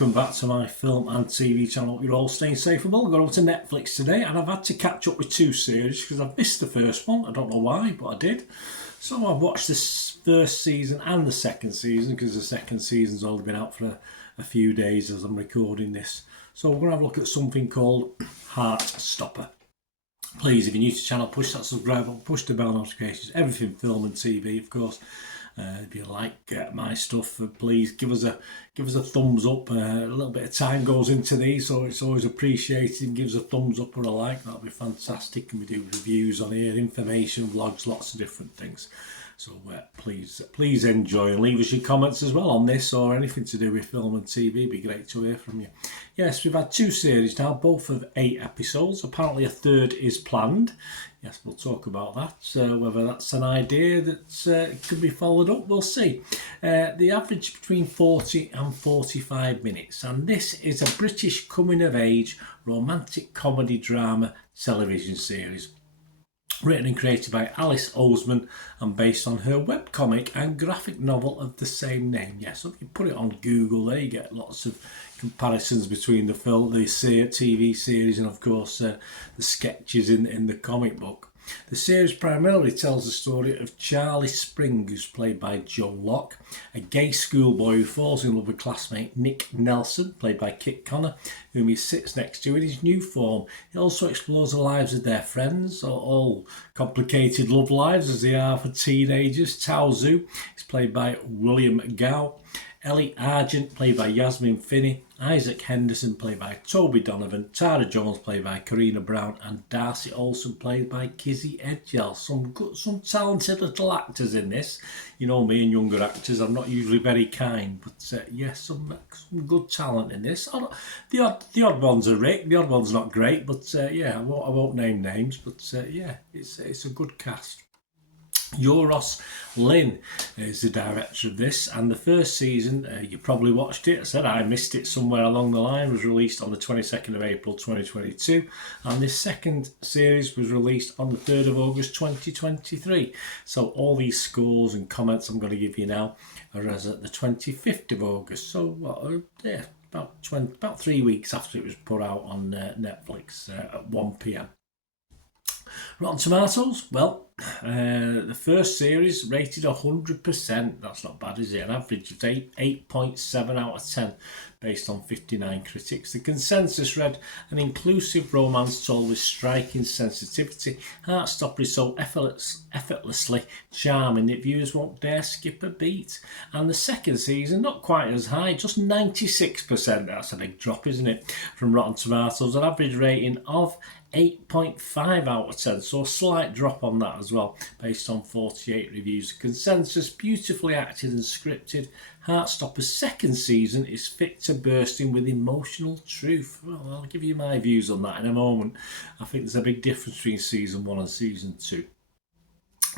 welcome back to my film and TV channel. Hope you're all staying safe and well. I've gone over to Netflix today and I've had to catch up with two series because I've missed the first one. I don't know why, but I did. So I've watched this first season and the second season because the second season's only been out for a few days as I'm recording this. So we're going to have a look at something called Heartstopper. Please, if you're new to the channel, push that subscribe button, push the bell notifications, everything film and TV, of course. If you like my stuff, please give us a thumbs up. A little bit of time goes into these, so it's always appreciated. Give us a thumbs up or a like, that'll be fantastic. And we do reviews on here, information, vlogs, lots of different things. So please enjoy and leave us your comments as well on this or anything to do with film and TV. It'd be great to hear from you. Yes, we've had two series now, both of 8 episodes. Apparently a third is planned. Yes, we'll talk about that. Whether that's an idea that could be followed up, we'll see. The average between 40 and 45 minutes. And this is a British coming-of-age romantic comedy drama television series. Written and created by Alice Oseman and based on her webcomic and graphic novel of the same name. Yes, so if you put it on Google there, you get lots of comparisons between the film, the TV series and of course the sketches in the comic book. The series primarily tells the story of Charlie Spring, who's played by Joe Locke, a gay schoolboy who falls in love with classmate Nick Nelson, played by Kit Connor, whom he sits next to in his new form. It also explores the lives of their friends, all complicated love lives as they are for teenagers. Tao Zhu is played by William Gow, Ellie Argent, played by Yasmin Finney, Isaac Henderson, played by Toby Donovan, Tara Jones, played by Karina Brown, and Darcy Olsen, played by Kizzy Edgell. Some talented little actors in this. You know me and younger actors, I'm not usually very kind, but yes, some good talent in this. The odd ones are Rick, the odd one's not great, but yeah, I won't name names, but yeah, it's a good cast. Euros Lynn is the director of this, and the first season, you probably watched it. I said I missed it somewhere along the line. Was released on the 22nd of April 2022, and this second series was released on the 3rd of August 2023. So all these scores and comments I'm going to give you now are as at the 25th of August. So yeah, about 3 weeks after it was put out on Netflix at 1 p.m. Rotten Tomatoes, well, the first series rated 100%. That's not bad, is it? An average of 8.7 out of 10 based on 59 critics. The consensus read, an inclusive romance told with striking sensitivity. Heartstopper is so effortlessly charming that viewers won't dare skip a beat. And the second season, not quite as high, just 96%. That's a big drop, isn't it? From Rotten Tomatoes, an average rating of 8.5 out of 10, so a slight drop on that as well, based on 48 reviews. Consensus, beautifully acted and scripted. Heartstopper's second season is fit to bursting with emotional truth. Well, I'll give you my views on that in a moment. I think there's a big difference between season 1 and season 2.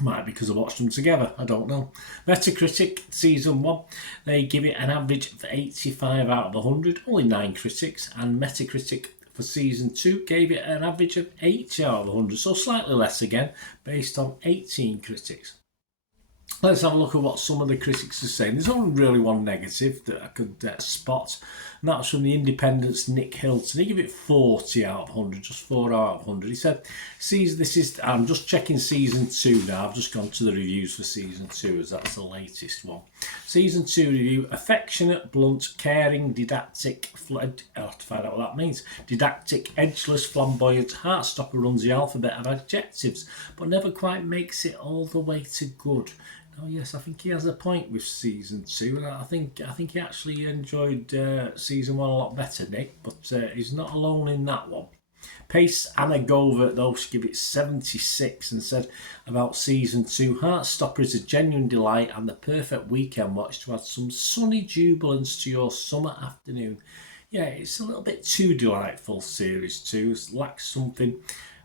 Might be because I watched them together, I don't know. Metacritic, season 1, they give it an average of 85 out of 100, only 9 critics, and Metacritic for season 2 gave it an average of 80 out of 100, so slightly less again, based on 18 critics. Let's have a look at what some of the critics are saying. There's only really one negative that I could spot, and that's from the Independent's Nick Hilton. He gave it 40 out of 100, just 4 out of 100. He said, I'm just checking season 2 now. I've just gone to the reviews for season 2 as that's the latest one. Season 2 review, affectionate, blunt, caring, didactic, I'll have to find out what that means. Didactic, edgeless, flamboyant, Heartstopper runs the alphabet of adjectives, but never quite makes it all the way to good. Oh yes, I think he has a point with season 2, and I think he actually enjoyed season 1 a lot better, Nick, but he's not alone in that one. Pace Anna Govert, though, she gave it 76 and said about season 2, Heartstopper is a genuine delight and the perfect weekend watch to add some sunny jubilance to your summer afternoon. Yeah, it's a little bit too delightful, series 2. It lacks something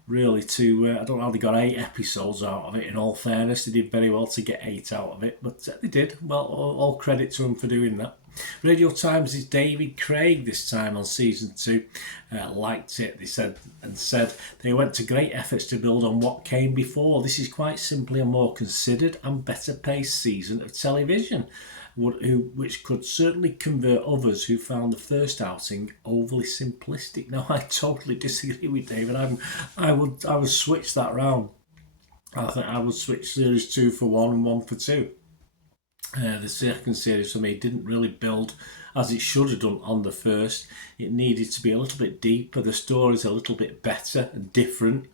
really to, I don't know how they got 8 episodes out of it, in all fairness. They did very well to get 8 out of it, but they did. Well, all credit to them for doing that. Radio Times' David Craig this time on season 2 liked it. They said they went to great efforts to build on what came before. This is quite simply a more considered and better paced season of television. which could certainly convert others who found the first outing overly simplistic. Now, I totally disagree with David. I would switch that round. I think I would switch series 2 for 1 and 1 for 2. The second series for me didn't really build as it should have done on the first. It needed to be a little bit deeper. The story's a little bit better and different,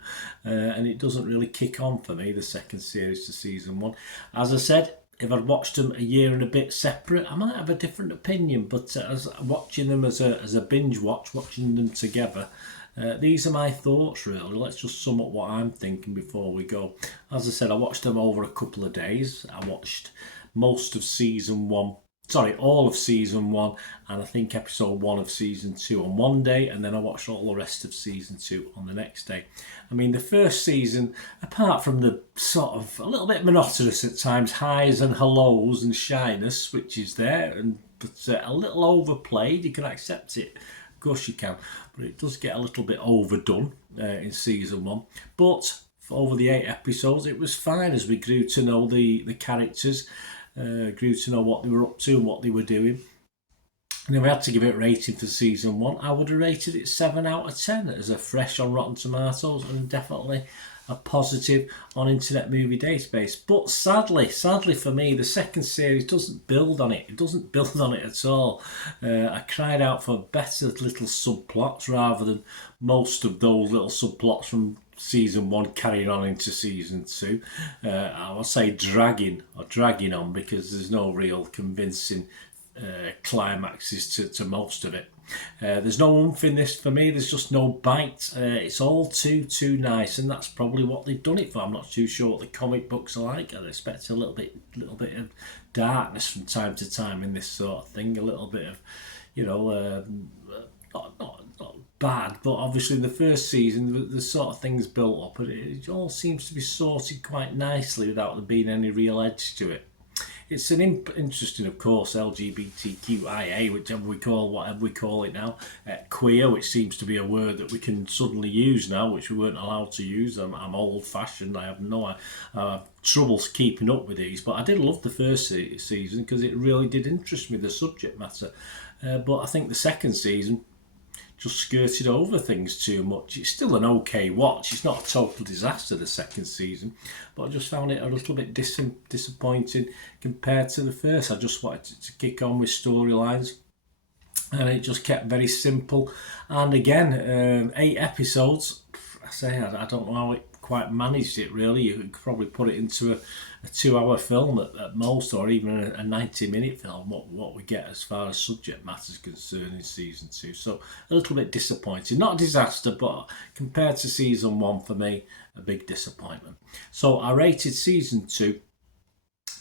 and it doesn't really kick on for me, the second series to season 1. As I said, if I'd watched them a year and a bit separate, I might have a different opinion, but as watching them as a binge watch, watching them together, these are my thoughts really. Let's just sum up what I'm thinking before we go. As I said, I watched them over a couple of days. I watched most of season 1, all of season 1, and I think episode 1 of season 2 on one day, and then I watched all the rest of season 2 on the next day. I mean, the first season, apart from the sort of a little bit monotonous at times, highs and hellos and shyness, which is there, but a little overplayed, you can accept it. Of course you can, but it does get a little bit overdone in season 1. But over the 8 episodes, it was fine as we grew to know the characters, grew to know what they were up to and what they were doing. And if we had to give it a rating for season 1, I would have rated it 7 out of 10 as a fresh on Rotten Tomatoes, and definitely a positive on Internet Movie Database. But sadly for me, the second series doesn't build on it. It doesn't build on it at all. I cried out for better little subplots rather than most of those little subplots from season 1 carrying on into season 2. I will say dragging on, because there's no real convincing climaxes to most of it. There's no oomph in this for me. There's just no bite. It's all too nice, and that's probably what they've done it for. I'm not too sure what the comic books are like. I'd expect a little bit of darkness from time to time in this sort of thing. A little bit of, not bad, but obviously in the first season the sort of things built up, and it all seems to be sorted quite nicely without there being any real edge to it. It's an interesting, of course, LGBTQIA, whatever we call it now, queer, which seems to be a word that we can suddenly use now, which we weren't allowed to use. I'm old-fashioned. I have no troubles keeping up with these, but I did love the first season because it really did interest me, the subject matter. But I think the second season just skirted over things too much. It's still an okay watch. It's not a total disaster, the second season, but I just found it a little bit disappointing compared to the first. I just wanted to kick on with storylines, and it just kept very simple. And again, 8 episodes. I don't know how it quite managed it really. You could probably put it into a 2-hour film at most, or even a 90-minute film, what we get as far as subject matter is concerned in season 2. So a little bit disappointing. Not a disaster, but compared to season 1 for me, a big disappointment. So I rated season 2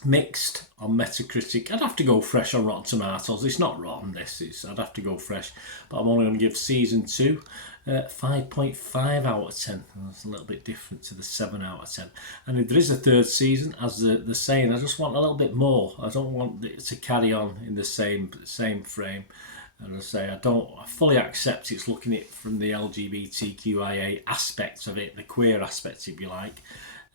mixed on Metacritic. I'd have to go fresh on Rotten Tomatoes. It's not rotten, I'd have to go fresh, but I'm only going to give season 2 5.5 out of 10. That's a little bit different to the 7 out of 10. And if there is a third season, as the saying, I just want a little bit more. I don't want it to carry on in the same frame. And I say, I fully accept it's looking at it from the LGBTQIA aspect of it, the queer aspect, if you like.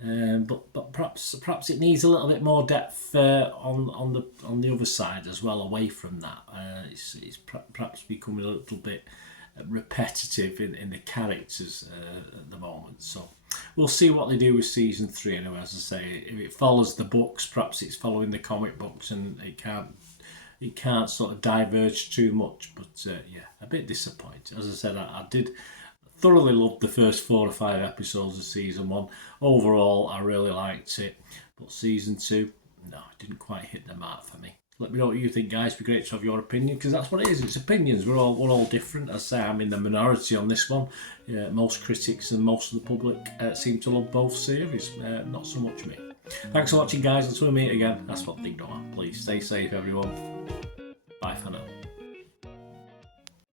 But perhaps it needs a little bit more depth on the other side as well, away from that. It's perhaps becoming a little bit repetitive in the characters at the moment. So we'll see what they do with season 3 anyway. As I say, if it follows the books, perhaps it's following the comic books, and it can't sort of diverge too much. But a bit disappointed. As I said, I did thoroughly love the first 4 or 5 episodes of season 1. Overall, I really liked it, but season 2, no, it didn't quite hit the mark for me. Let me know what you think, guys. It'd be great to have your opinion, because that's what it is. It's opinions. We're all different. As I say, I'm in the minority on this one. Most critics and most of the public seem to love both series. Not so much me. Thanks for watching, guys. Until we meet again, that's what Think No. Please stay safe, everyone. Bye for now.